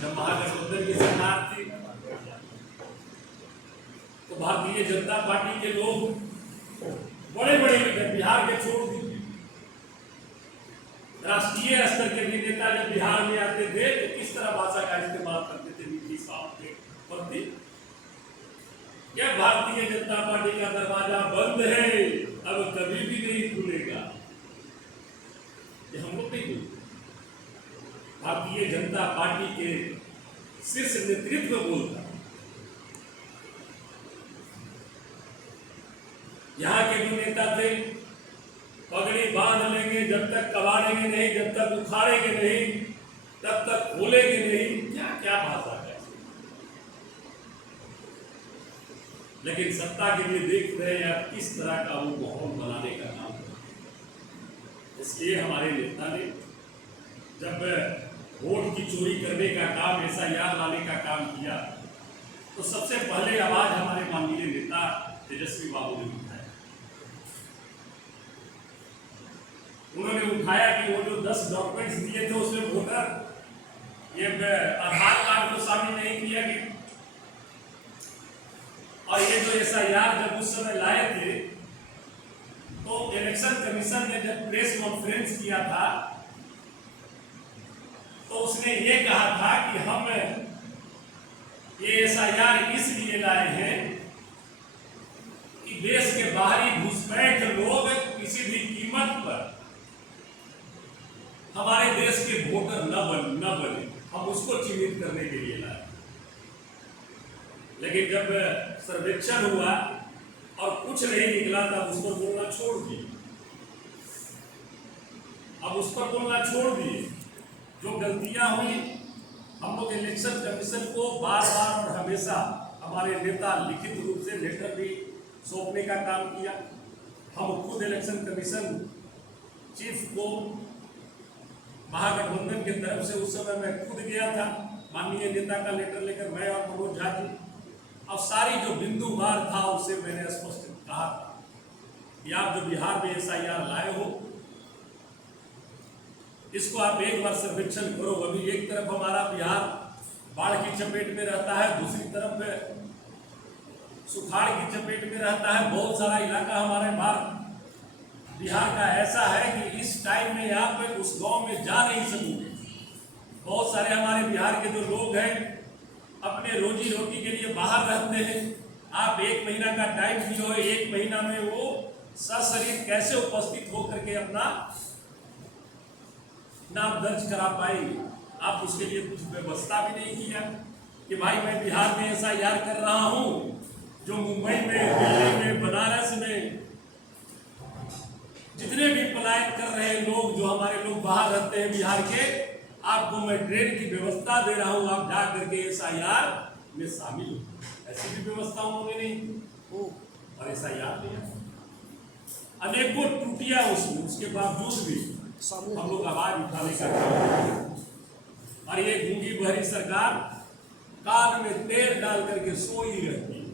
जब महागठबंधन की सरकार थी तो भारतीय जनता पार्टी के लोग बड़े बड़े लीडर बिहार के छोड़ दीजिए, राष्ट्रीय स्तर के भी नेता जब बिहार में आते थे तो किस तरह भाषा का इस्तेमाल करते थे नीतीश साहब के प्रति। क्या भारतीय जनता पार्टी का दरवाजा बंद है, अब कभी भी नहीं खुलेगा, ये हम लोग नहीं बोलते। भारतीय जनता पार्टी के शीर्ष नेतृत्व बोलता है। यहाँ के जो नेता थे पगड़ी बांध लेंगे जब तक कबाड़ेंगे नहीं, जब तक उखाड़ेंगे नहीं तब तक खोलेंगे नहीं, क्या क्या भाषा है। लेकिन सत्ता के लिए देख रहे हैं आप किस तरह का वो माहौल बनाने का काम है। इसलिए हमारे नेता ने जब वोट की चोरी करने का काम, SIR लाने का काम किया तो सबसे पहले आवाज हमारे माननीय नेता तेजस्वी बाबू ने उठाया। उन्होंने उठाया कि वो जो 10 डॉक्यूमेंट्स दिए थे उसमें वोटर ये आधार कार्ड को शामिल नहीं किया गया, और ये जो SIR जब उस समय लाए थे तो इलेक्शन कमीशन ने जब प्रेस कॉन्फ्रेंस किया था तो उसने ये कहा था कि हम ये SIR इसलिए लाए हैं कि देश के बाहरी घुसपैठ लोग किसी भी कीमत पर हमारे देश के वोटर न बने, हम उसको चिन्हित करने के लिए लाए। लेकिन जब सर्वेक्षण हुआ और कुछ नहीं निकला तब उस पर बोलना छोड़ दिए। अब उस पर बोलना छोड़ दिए। जो गलतियां हुई हम लोग इलेक्शन कमीशन को बार बार और हमेशा हमारे नेता लिखित रूप से लेटर भी सौंपने का काम किया। हम खुद इलेक्शन कमीशन चीफ को महागठबंधन की तरफ से उस समय मैं खुद गया था, माननीय नेता का लेटर लेकर मैं और मनोज झा जी, अब सारी जो बिंदुवार था उससे मैंने स्पष्ट कहा था कि आप जो बिहार में SIR लाए हो इसको आप एक बार सर्वेक्षण करो। अभी एक तरफ हमारा बिहार बाढ़ की चपेट में रहता है, दूसरी तरफ सुखाड़ की चपेट में रहता है। बहुत सारा इलाका हमारे बिहार का ऐसा है कि इस टाइम में आप उस गांव में जा नहीं सकोगे। बहुत सारे हमारे बिहार के जो लोग हैं अपने रोजी रोटी के लिए बाहर रहते हैं। आप 1 महीना का टाइम दिए हो, 1 महीना में वो सशरीर कैसे उपस्थित होकर के अपना नाम दर्ज करा पाएंगे। आप उसके लिए कुछ व्यवस्था भी नहीं किया कि भाई मैं बिहार में SIR कर रहा हूं, जो मुंबई में, दिल्ली में, बनारस में जितने भी पलायन कर रहे लोग, जो हमारे लोग बाहर रहते हैं बिहार के, आपको मैं ट्रेन की व्यवस्था दे रहा हूं, आप जा करके SIR में शामिल हो। ऐसी भी व्यवस्था उन्होंने नहीं की और SIR दिया। अनेकों त्रुटियां उसमें, उसके बावजूद भी हम लोग आवाज उठाने का काम। और ये गूंगी बहरी सरकार कान में तेल डाल करके सोई रहती है,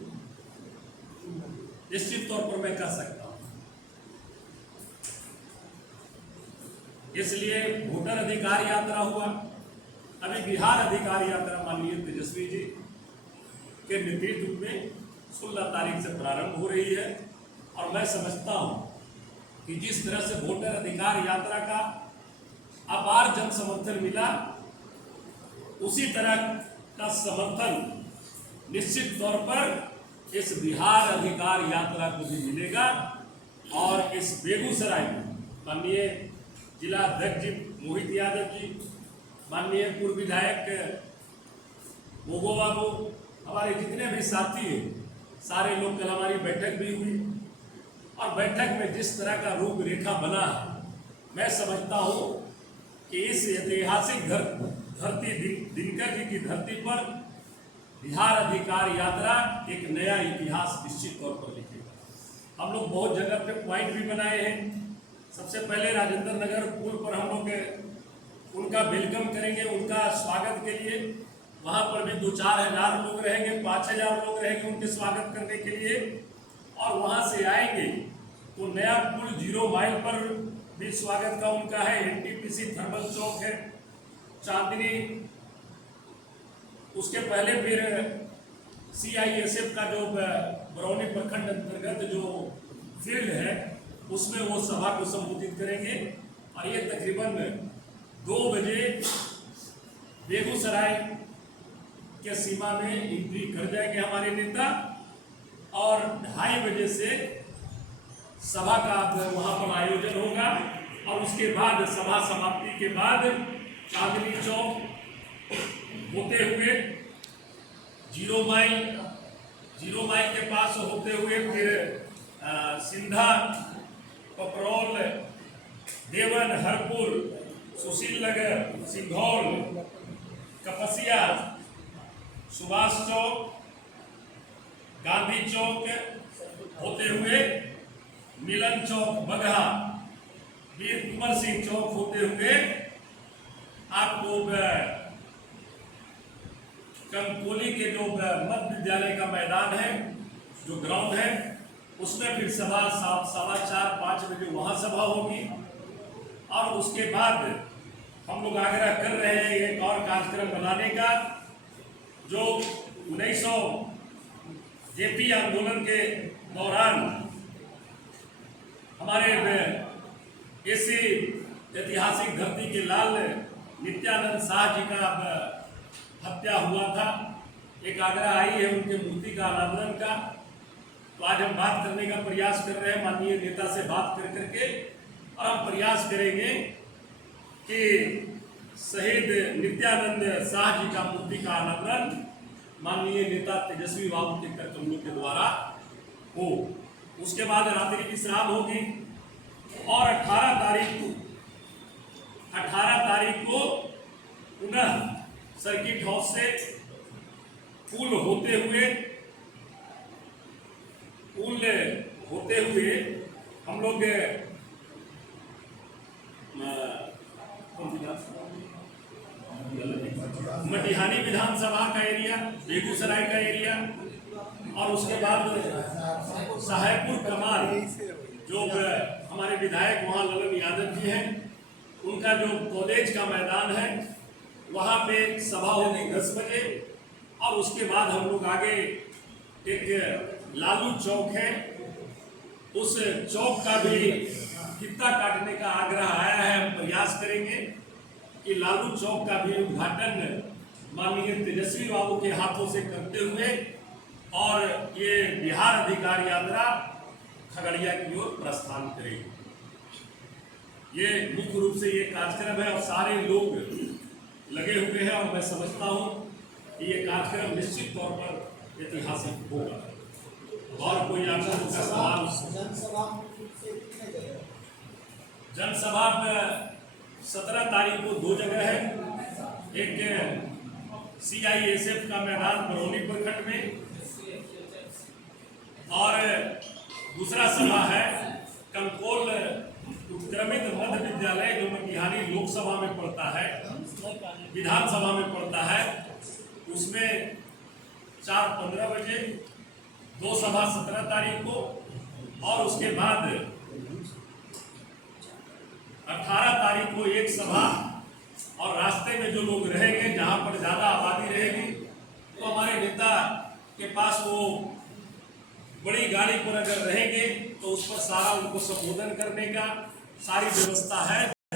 निश्चित तौर पर मैं कह सकता हूं। इसलिए वोटर अधिकार यात्रा हुआ। अभी बिहार अधिकार यात्रा माननीय तेजस्वी जी के नेतृत्व में 16 तारीख से प्रारंभ हो रही है। और मैं समझता हूं कि जिस तरह से वोटर अधिकार यात्रा का अपार जन समर्थन मिला, उसी तरह का समर्थन निश्चित तौर पर इस बिहार अधिकार यात्रा को भी मिलेगा। और इस बेगूसराय में माननीय जिला अध्यक्ष जी मोहित यादव जी, माननीय पूर्व विधायक मोगो बाबू, हमारे जितने भी साथी हैं, सारे लोग, कल हमारी बैठक भी हुई और बैठक में जिस तरह का रूपरेखा बना है, मैं समझता हूँ कि इस ऐतिहासिक धरती दिनकर जी की धरती पर बिहार अधिकार यात्रा एक नया इतिहास निश्चित तौर पर लिखेगा। हम लोग बहुत जगह पे पॉइंट भी बनाए हैं। सबसे पहले राजेंद्र नगर पुल पर हम लोग उनका वेलकम करेंगे, उनका स्वागत के लिए। वहाँ पर भी 2-4 हज़ार लोग रहेंगे, 5,000 लोग रहेंगे उनके स्वागत करने के लिए। और वहाँ से आएंगे तो नया पुल 0 माइल पर भी स्वागत का उनका है। NTPC थर्मल चौक है, चांदनी उसके पहले फिर CISF का जो बरौनी प्रखंड अंतर्गत जो फील्ड है उसमें वो सभा को संबोधित करेंगे। और ये तकरीबन 2 बजे बेगूसराय के सीमा में एंट्री कर जाएंगे हमारे नेता, और 2:30 बजे से सभा का वहाँ पर आयोजन होगा। और उसके बाद सभा समाप्ति के बाद चांदनी चौक होते हुए जीरो माइल के पास होते हुए फिर सिंधा, पपरौल, देवन, हरपुर, सुशील नगर, सिंघौल, कपसिया, सुभाष चौक, गांधी चौक होते हुए मिलन चौक, बगहा, वीर कुंवर सिंह चौक होते हुए आपको कंकोली के जो मध्य विद्यालय का मैदान है, जो ग्राउंड है, उसमें फिर सभा 4:15 बजे वहाँ सभा होगी। और उसके बाद हम लोग आग्रह कर रहे हैं एक और कार्यक्रम बनाने का, जो 1900 JP आंदोलन के दौरान हमारे ऐसी ऐतिहासिक धरती के लाल नित्यानंद शाह जी का हत्या हुआ था। एक आग्रह आई है उनके मूर्ति का अनावरण का, तो आज हम बात करने का प्रयास कर रहे हैं माननीय नेता से बात कर करके, और हम प्रयास करेंगे कि शहीद नित्यानंद शाह जी का मूर्ति का अनावरण माननीय नेता तेजस्वी बाबू के कमलों के द्वारा हो। उसके बाद रात्रि विश्राम होगी, और 18 तारीख को पुनः सर्किट हाउस से पुल होते हुए हम लोग मटिहानी विधानसभा का एरिया, बेगूसराय का एरिया, और उसके बाद साहेबपुर कमाल, जो हमारे विधायक वहाँ ललन यादव जी हैं, उनका जो कॉलेज का मैदान है वहाँ पे सभा होगी 10 बजे। और उसके बाद हम लोग आगे एक लालू चौक है, उस चौक का भी फीता काटने का आग्रह आया है। हम प्रयास करेंगे कि लालू चौक का भी उद्घाटन माननीय तेजस्वी बाबू के हाथों से करते हुए, और ये बिहार अधिकार यात्रा खगड़िया की ओर प्रस्थान करेगी। ये मुख्य रूप से ये कार्यक्रम है, और सारे लोग लगे हुए हैं, और मैं समझता हूँ कि ये कार्यक्रम निश्चित तौर पर ऐतिहासिक होगा। और कोई आपका सवाल? जनसभा 17 तारीख को 2 जगह है, एक CISF का मैदान बरौनी प्रखंड में, और दूसरा सभा है कंकोल उत्क्रमित मध्य विद्यालय, जो मटिहानी लोकसभा में पड़ता है, विधानसभा में पड़ता है, उसमें 4:15 बजे 2 सभा 17 तारीख को, और उसके बाद 18 तारीख को 1 सभा। और रास्ते में जो लोग रहेंगे, जहां पर ज्यादा आबादी रहेगी, तो हमारे नेता के पास वो बड़ी गाड़ी पर अगर रहेंगे तो उस पर सारा उनको संबोधन करने का सारी व्यवस्था है।